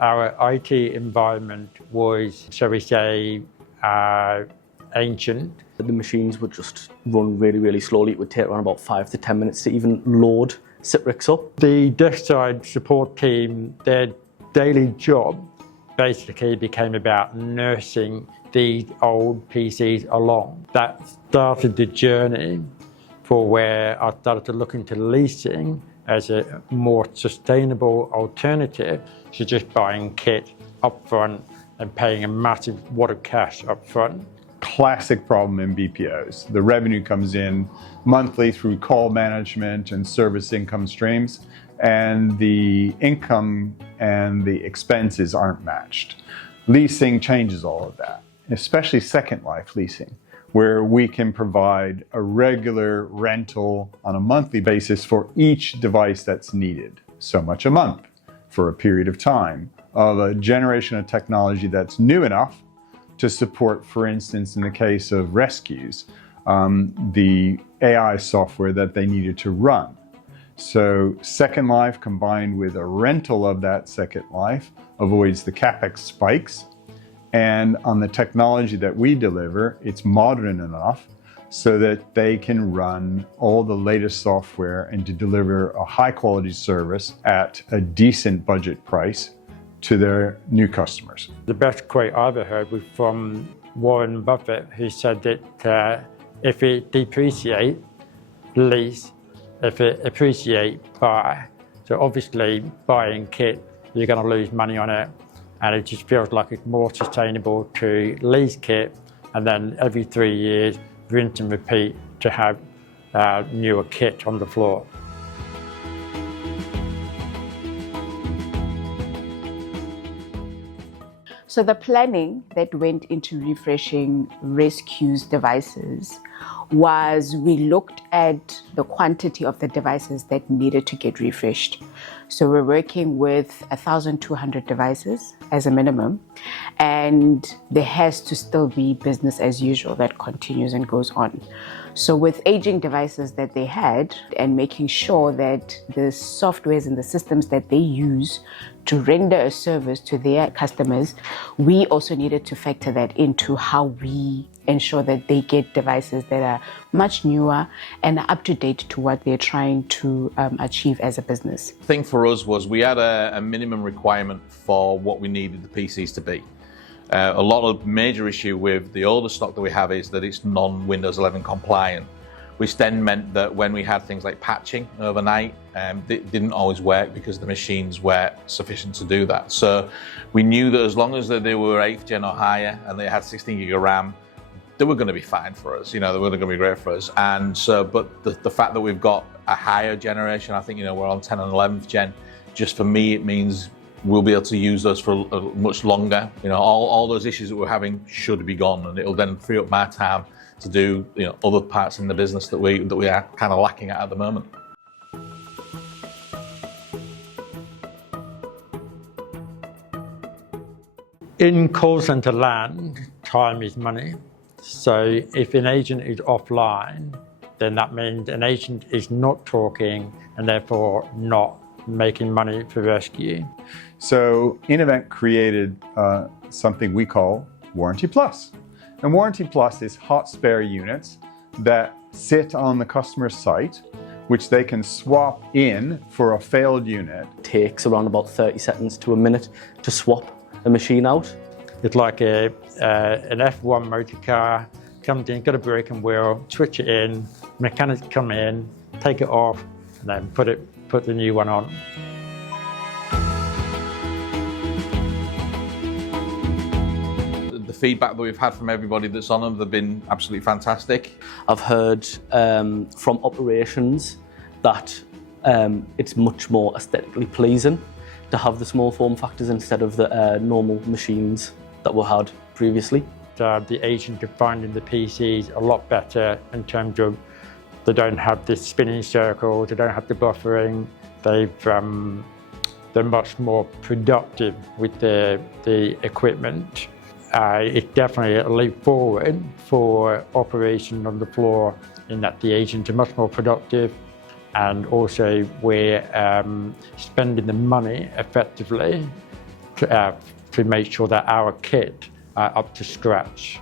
Our IT environment was, shall we say, ancient. The machines would just run really, really slowly. It would take around about 5 to 10 minutes to even load Citrix up. The desk side support team, their daily job basically became about nursing these old PCs along. That started the journey for where I started to look into leasing as a more sustainable alternative to just buying kit upfront and paying a massive wad of cash upfront. Classic problem in BPOs. The revenue comes in monthly through call management and service income streams, and the income and the expenses aren't matched. Leasing changes all of that, especially second life leasing, where we can provide a regular rental on a monthly basis for each device that's needed. So much a month for a period of time of a generation of technology that's new enough to support, for instance, in the case of ResQs, the AI software that they needed to run. So Second Life combined with a rental of that Second Life avoids the CapEx spikes. And on the technology that we deliver, it's modern enough so that they can run all the latest software and to deliver a high quality service at a decent budget price to their new customers. The best quote I ever heard was from Warren Buffett, who said that if it depreciates, lease; if it appreciates, buy. So obviously buying kit, you're going to lose money on it, and it just feels like it's more sustainable to lease kit and then every 3 years rinse and repeat to have newer kit on the floor. So the planning that went into refreshing ResQ's devices was we looked at the quantity of the devices that needed to get refreshed. So we're working with 1,200 devices as a minimum, and there has to still be business as usual that continues and goes on. So with aging devices that they had and making sure that the softwares and the systems that they use to render a service to their customers, we also needed to factor that into how we ensure that they get devices that are much newer and up to date to what they're trying to achieve as a business. The thing for us was we had a minimum requirement for what we needed the PCs to be. A lot of major issue with the older stock that we have is that it's non-Windows 11 compliant, which then meant that when we had things like patching overnight, it didn't always work because the machines weren't sufficient to do that. So we knew that as long as they were 8th gen or higher and they had 16 gig of RAM, they were going to be fine for us, they were going to be great for us. And so, but the fact that we've got a higher generation, I think, we're on 10 and 11th gen, just for me, it means we'll be able to use those for much longer. All those issues that we're having should be gone, and it'll then free up my time to do, other parts in the business that we are kind of lacking at the moment. In call center land, time is money. So if an agent is offline, then that means an agent is not talking and therefore not making money for ResQ. So Innovent created something we call Warranty Plus. And Warranty Plus is hot spare units that sit on the customer's site, which they can swap in for a failed unit. It takes around about 30 seconds to a minute to swap a machine out. It's like an F1 motor car, comes in, got a broken wheel, switch it in, mechanics come in, take it off, and then put the new one on. The feedback that we've had from everybody that's on them, they've been absolutely fantastic. I've heard from operations that it's much more aesthetically pleasing to have the small form factors instead of the normal machines that were had previously. The agent are finding the PCs a lot better in terms of they don't have this spinning circle, they don't have the buffering. They're much more productive with the equipment. It's definitely a leap forward for operation on the floor in that the agents are much more productive, and also we're spending the money effectively to make sure that our kit are up to scratch.